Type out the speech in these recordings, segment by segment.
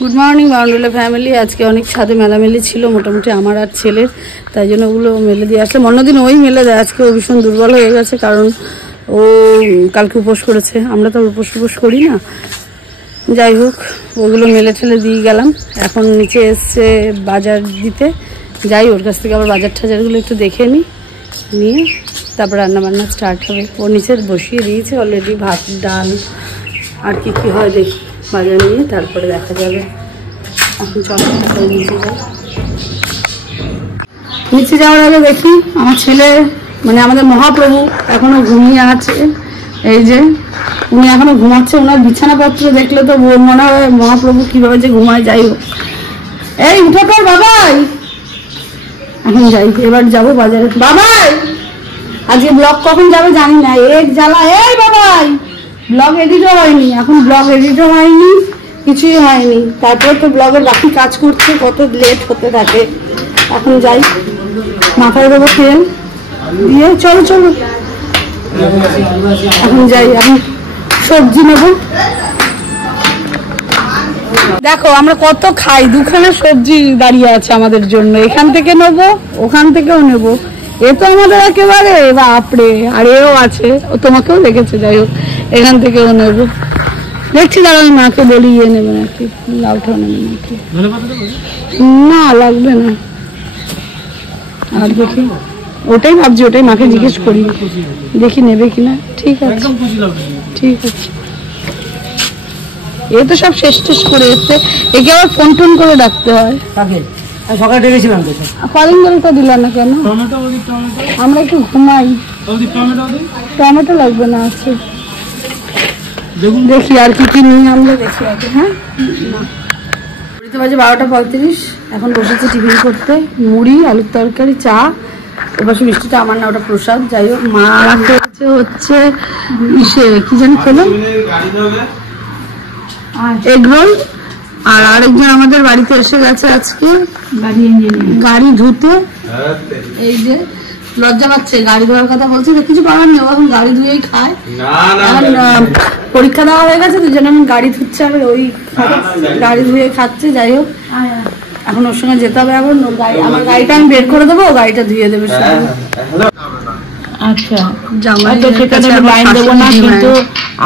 Good morning বাউন্ডুলা family. আজকে অনেক ছাদে মেলামেলি ছিল মোটামুটি আমার আর ছেলের, তাই জন্য ওগুলো মেলে দিয়ে আসলাম। অন্যদিন ওই মেলে দেয়, আজকে ও ভীষণ দুর্বল হয়ে গেছে, কারণ ও কালকে উপোস করেছে। আমরা তো উপোস করি না। যাই হোক, ওগুলো মেলে ঠেলে দিয়ে গেলাম। এখন নিচে এসছে বাজার দিতে, যাই ওর কাছ থেকে আবার বাজার টাজারগুলো একটু দেখে নিয়ে তারপর রান্নাবান্না স্টার্ট হবে। ও নিচে বসিয়ে দিয়েছে অলরেডি, ভাত ডাল আর কি কি হয় দেখি বাজার নিয়ে, তারপরে দেখা যাবে। এখন চলো নিচে যাই। নিচে যাওয়ার আগে দেখি আমার ছেলে, মানে আমাদের মহাপ্রভু এখনো ঘুমিয়ে আছে। এই যে উনি এখনো ঘুমাচ্ছে, ওনার বিছানাপত্র দেখলে তো মনে হয় মহাপ্রভু কিভাবে যে ঘুমায়। যাই হোক, এই উঠো তো বাবাই, এখন যাই। এবার যাবো বাজারে। বাবাই আজকে ব্লগ কখন যাবে জানি না, এক জ্বালা। এই বাবাই, ব্লগ এডিটও হয়নি, এখন ব্লগ এডিটও হয়নি, কিছুই হয়নি। তারপর তো ব্লগের বাকি কাজ করছে, কত লেট হতে থাকে। এখন যাই, মাথায় দেবো তেল দিয়ে। চলো চলো এখন যাই, আমি সবজি নেবো। দেখো আমরা কত খাই, দুখানা সবজি দাঁড়িয়ে আছে আমাদের জন্য। এখান থেকে নেবো, ওখান থেকেও নেবো। এ তো আমাদের একেবারে বাপরে। আর এও আছে, ও তোমাকেও দেখেছে। যাই হোক, এখান থেকেও নেবো। দেখছি দাঁড়া, আমি মাকে বলি ইয়ে নেবে নাকি, লাউটা নেবে নাকি। না লাগবে না। আর দেখি, ওটাই ভাবছি, ওটাই মাকে জিজ্ঞেস করি, দেখি নেবে কিনা। ঠিক আছে ঠিক আছে। এ তো সব শেষ করে এসছে, একে আবার ফোন টোন করে ডাকতে হয়। সকালে ডেকেছিলাম তো, কলিং বেলটা দিলাম না কেন? আমরা একটু ঘুমাই। টমেটো লাগবে না, আছে। দেখি আর কি কি নিয়ে আমরা দেখি আগে। হ্যাঁ, ঘড়িতে বাজে 12:35। এখন বসেছি টিফিন করতে, মুড়ি আলুর তরকারি চা। এবার মিষ্টিটা আমার না, ওটা প্রসাদ। যাই হোক, মা হচ্ছে ইসে কি জানি খেলো, এগ রোল। আর আরেকজন আমাদের বাড়িতে এসে গেছে আজকে গাড়ি ধুতে। এই যে লজ্জা পাচ্ছে, গাড়ি ধোয়ার কথা বলছে, কিছু করার নেই, এখন গাড়ি ধুয়েই খায়। পরীক্ষা দেওয়া হয়ে গেছে, দুজনে এখন গাড়ি ধুচ্ছে, আর ওই গাড়ি ধুয়ে খাচ্ছে। যাই হোক, এখন ওর সঙ্গে যেতে হবে। এখন আমার গাড়িটা আমি বের করে দেবো, গাড়িটা ধুয়ে দেবে। আচ্ছা সেখানে লাইন দেবো না, কিন্তু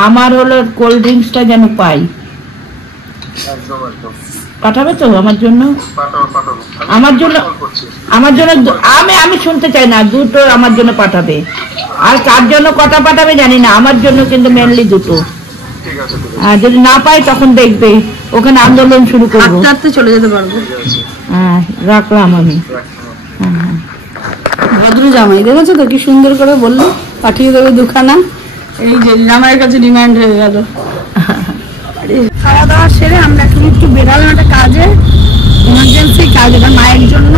আমার হলো কোল্ড ড্রিঙ্কসটা যেন পাই। পাঠাবে তো আমার জন্য? আমার জন্য আমি শুনতে চাই না, দুটো আমার জন্য পাঠাবে। আর কার জন্য কটা পাঠাবে জানি না, আমার জন্য কিন্তু মেনলি দুটো। আর যদি না পাই তখন দেখবে, ওখানে আন্দোলন শুরু করবো, চলে যেতে পারবো। হ্যাঁ রাখলাম আমি। ভদ্র জামাই দেখেছো তো, কি সুন্দর করে বললো পাঠিয়ে দেবে দুখানা। এই যে জামাইয়ের কাছে ডিমান্ড হয়ে গেল। খাওয়া দাওয়া সেরে আমরা এখন একটু বেরালাম একটা কাজে, ইমার্জেন্সি কাজ। এটা মায়ের জন্য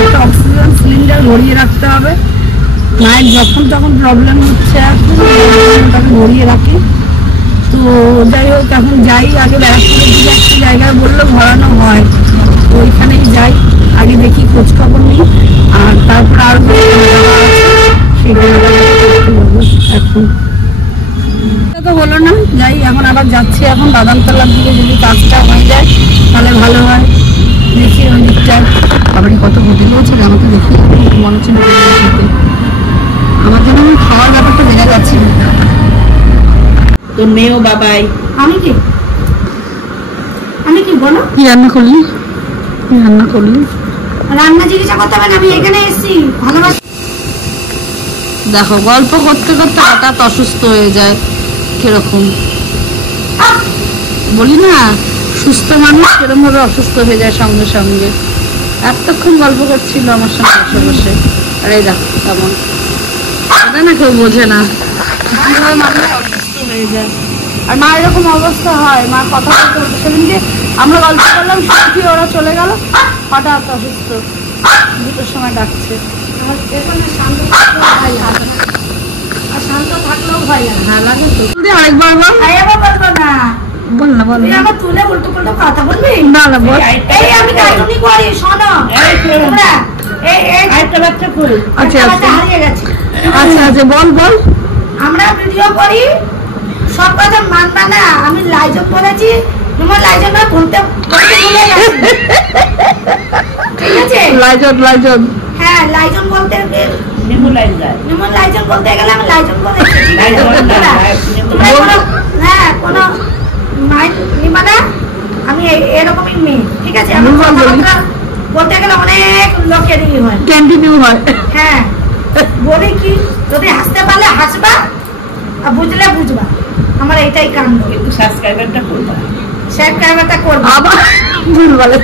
একটা অক্সিজেন সিলিন্ডার ভরিয়ে রাখতে হবে। মায়ের যখন তখন প্রবলেম হচ্ছে, এখন তাকে ভরিয়ে রাখি। তো যাই হোক, এখন যাই। আগে ব্যারাকপুরের দিকে একটা জায়গায় বললো ভরানো হয়, তো ওইখানেই যাই। আগে দেখি খোঁজ খবর নিই, আর তারপর আর এখন তো হলো না। যাই, এখন আবার যাচ্ছি। এখন বাদামতলার দিকে যদি কাজটা হয়ে যায় তাহলে ভালো হয়। দেখি ওই দিকটা আবার কত হোটেল হয়েছে, আমাকে দেখি মনে হচ্ছে আমার জন্য আমি খাওয়ার ব্যাপারটা দেখে যাচ্ছি। তোর মেয়েও বাবাই। আমি কি বলো, কি রান্না করলি? রান্না জিজ্ঞাসা করতে হবে না, আমি এখানে এসেছি ভালোবাসি। দেখো, গল্প করতে করতে হঠাৎ অসুস্থ হয়ে যায়। কিরকম বলি না, সুস্থ মানুষ কিরকম ভাবে অসুস্থ হয়ে যায় সঙ্গে সঙ্গে। এতক্ষণ গল্প করছিল আমার সঙ্গে বসে বসে, আর এই দেখো কেমন। এটা না কেউ বোঝে না কিভাবে মানুষ অসুস্থ হয়ে যায়। আর মা এরকম অবস্থা হয়, মা কথা বলতে বলতে, সেদিনকে আমরা গল্প করলাম, শুনছি ওরা চলে গেল, হঠাৎ অসুস্থ। 2টার সময় ডাকছে। শান্ত থাকলেও ভয় লাগে। হ্যাঁ লাগে তো। আরেকবার বলবো না, বল না, বল না। আমার তুলে উল্টো পাল্টা কথা বলবি না, না বল। এই আমি কাজুনি করি, শোনো। তোমরা এই আরেকটা বাচ্চা করি। আচ্ছা আচ্ছা, হারিয়ে গেছে। আচ্ছা আচ্ছা, বল। আমরা ভিডিও করি, সব কথা মানবা না। আমি লাইজক করেছি, তোমার লাইজক না বলতে ঠিক আছে লাইজন হ্যাঁ লাইজন বলতে নেমু লাইজার যেমন লাইজন বলতে গেলে আমি লাইজন বলেছি ঠিক আছে লাইজন, বন্ধুরা? নেমু তোমরা হ্যাঁ কোনো মাইন্ড নিবা না, আমি এরকমই মেয়ে ঠিক আছে। আমি কথাবার্তা বলতে গেলে অনেক লোকেরই হয়, কন্টিনিউ হয়। হ্যাঁ বলি কি যদি হাসতে পারলে হাসবা আর বুঝলে বুঝবা, আমার এটাই কাণ্ড। একটু সাবস্ক্রাইবারটা করবা, সাবস্ক্রাইবারটা করবা, আবার ভুল বলে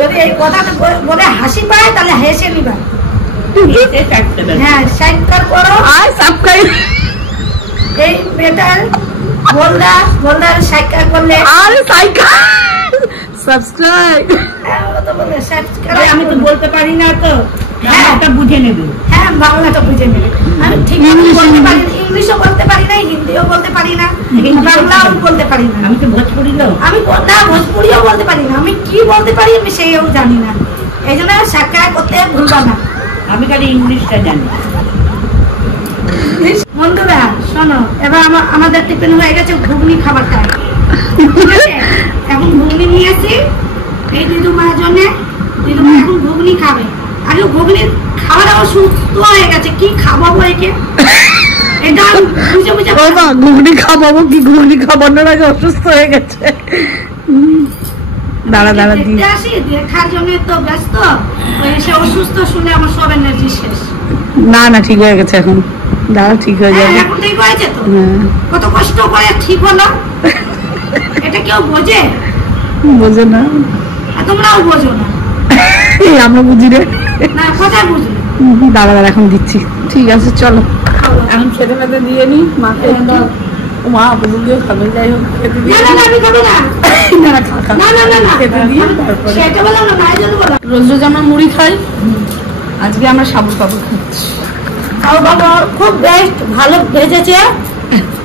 যদি এই কথাটা বলে হাসি পায় তাহলে হেসে নিবা, এতে থাকতে দেবে। হ্যাঁ সাবস্ক্রাইব করো। আর সাবস্ক্রাইব এই বেটার গোলদার সাবস্ক্রাইব করলে আর সাবস্ক্রাইব হ্যাঁ, ওরা তো বলে subscribe আরে আমি তো করো। বলতে পারি না তো, একটা বুঝে নেবে। হ্যাঁ বাংলাটা বুঝে নেবে, আমি ঠিক বলতে পারি না, ইংলিশও বলতে পারি না, হিন্দিও বলতে পারি না, বাংলাও বলতে পারি না। আমি তো ভোজপুরি লোক। আমি না ভোজপুরিও বলতে পারি না, আমি কি বলতে পারি আমি সেইও জানি না, এই জন্য সাবস্ক্রাইব করতে ভুলবা না। আমি খালি ইংলিশটা জানি। বন্ধুরা শোনো, এবার আমাদের টিফিন হয়ে গেছে ঘুগনি খাবারটা, ঠিক আছে? এখন ঘুগনি নিয়েছি এই দিদুমার জন্য, দিদুমা এখন ঘুগনি খাবে। আগে ঘুগনি খাবার আমার সুস্থ হয়ে গেছে, কি খাবো একে এটা আমি বুঝে বুঝে বাবা ঘুগনি খাবো কি ঘুগনি খাবানোর আগে অসুস্থ হয়ে গেছে। দাঁড়া দি দেখতে আসি, দেখার জন্য তো ব্যস্ত, তো এসে অসুস্থ শুনে আমার সব এনার্জি শেষ। না ঠিক হয়ে গেছে এখন, দাঁড়া ঠিক হয়ে হ্যাঁ, যাবে। এখন ঠিক হয়েছে তো, হ্যাঁ, কত কষ্ট করে ঠিক হলো, এটা কেউ বোঝে? বোঝে না, আর তোমরাও বোঝো না, এই আমরা বুঝি রে। না কোথায় বুঝবে? দাঁড়া এখন দিচ্ছি, ঠিক আছে চলো। খাবো। এখন খেতে খেতে দিয়ে নি মাকে, ও মা বুঝিও খাবে, যাই হোক খেতে দিয়ে না, না, আমি খাবো না। না খা খা না, না, না, না। খেতে দিয়ে তারপরে সেটা বললাম না, মায়ের জন্য বললাম। রোজ রোজ আমরা মুড়ি খাই, আজকে আমরা সাবুর পাপড় খাচ্ছি। খাও বাবা, খুব বেস্ট, ভালো ভেজেছে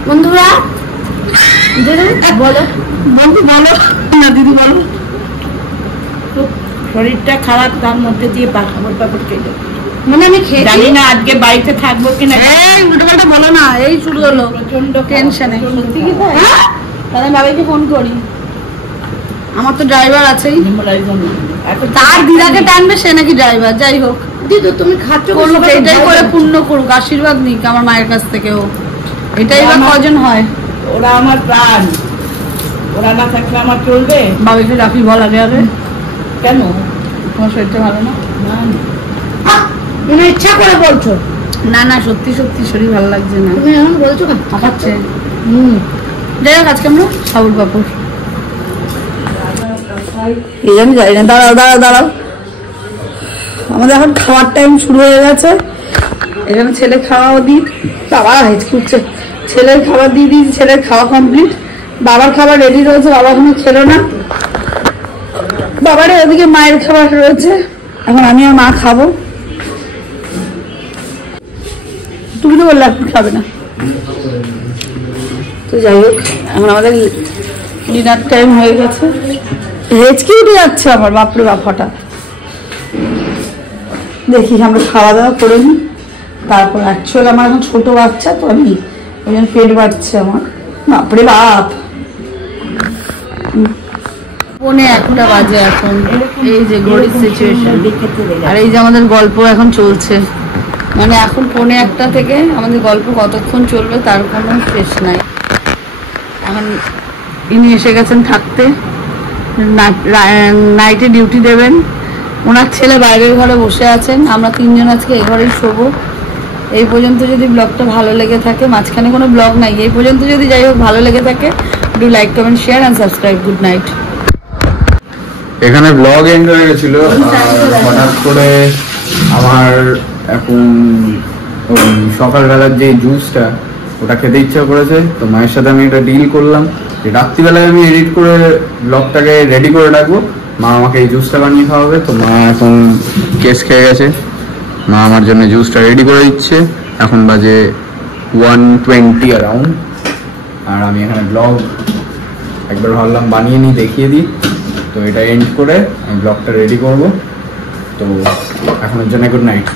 বন্ধুরা। দিদি বলো, বন্ধু বলো না, দিদি বলো। শরীরটা খারাপ, তার মধ্যে দিয়ে খাবার পাপড় খেলে মানে আমি খেয়েছি। জানি না আজকে বাড়িতে থাকবো কিনা। এই উল্টোপাল্টা বলো না, এই শুরু হলো প্রচন্ড টেনশনে। সত্যি কি তাই? হ্যাঁ? তাহলে বাবাইকে ফোন করি, আমার তো ড্রাইভার আছেই, এত তার দিদাকে টানবে সে নাকি ড্রাইভার। যাই হোক দিদি তুমি খাচ্ছ কি? করুক, সবাই তো এটাই ভালো করে লাগছে। পূর্ণ করুক, আশীর্বাদ নিক আমার মায়ের কাছ থেকেও। এটাই বা কজন হয়? ওরা আমার প্রাণ, ওরা না থাকলে আমার চলবে বাবাইকে রাখি বল আগে আগে। কেন? তোমার শরীরটা ভালো না? আহ, তুমি ইচ্ছা করে বলছো, না না সত্যি সত্যি শরীর ভালো লাগছে না, তুমি এখন বলছো কেন? খাচ্ছে। যাই হোক আজকে আমরা সাবুর পাপড় এই জানি যাই না। দাঁড়াও আমাদের এখন খাওয়ার টাইম শুরু হয়ে গেছে। এখানে ছেলে খাওয়াও দিই, বাবা হেঁচকি উঠছে, ছেলের খাবার দিয়ে দিয়েছি, ছেলের খাওয়া কমপ্লিট, বাবার খাবার রেডি রয়েছে, বাবা এখনো খেলো না, বাবার ওদিকে মায়ের খাবার রয়েছে, এখন আমি আর মা খাবো। তুমি তো বললে এখন খাবে না, তো যাই হোক এখন আমাদের ডিনার টাইম হয়ে গেছে। হেঁচকি উঠে যাচ্ছে আমার, বাপরে বাপ হঠাৎ। দেখি আমরা খাওয়া দাওয়া করে নিই, তারপর অ্যাকচুয়ালি আমার এখন ছোট বাচ্চা তো, আমি ওই জন্য পেট বাড়ছে আমার, বাপরে বাপ। 1:45 বাজে এখন, এই যে ঘড়ির সিচুয়েশন, আর এই যে আমাদের গল্প এখন চলছে, মানে এখন 1:45 থেকে আমাদের গল্প কতক্ষণ চলবে তার কোনো শেষ নাই। এখন ইনি এসে গেছেন থাকতে, নাইটে ডিউটি দেবেন, ওনার ছেলে বাইরের ঘরে বসে আছেন, আমরা 3 জন আজকে এই ঘরেই শোবো। এই পর্যন্ত যদি ব্লগটা ভালো লেগে থাকে, মাঝখানে কোনো ব্লগ নাই, এই পর্যন্ত যদি যাই হোক ভালো লেগে থাকে, do like comment share and subscribe. Good night. এখানে ব্লগ এন্ড হয়ে গেছিল, হঠাৎ করে আমার এখন ওই সকালবেলার যে জুসটা ওটা খেতে ইচ্ছা করেছে, তো মায়ের সাথে আমি এটা ডিল করলাম যে রাত্রিবেলায় আমি এডিট করে ব্লগটাকে রেডি করে রাখবো, মা আমাকে এই জুসটা বানিয়ে খাওয়াবে। তো মা এখন কেস খেয়ে গেছে, মা আমার জন্য জুসটা রেডি করে দিচ্ছে, এখন বাজে 1:20 অ্যারাউন্ড, আর আমি এখানে ব্লগ একবার ভাবলাম বানিয়ে নিই, দেখিয়ে দিই। তো এটা এন্ড করে আমি ব্লগটা রেডি করব, তো এখনের জন্য গুড নাইট।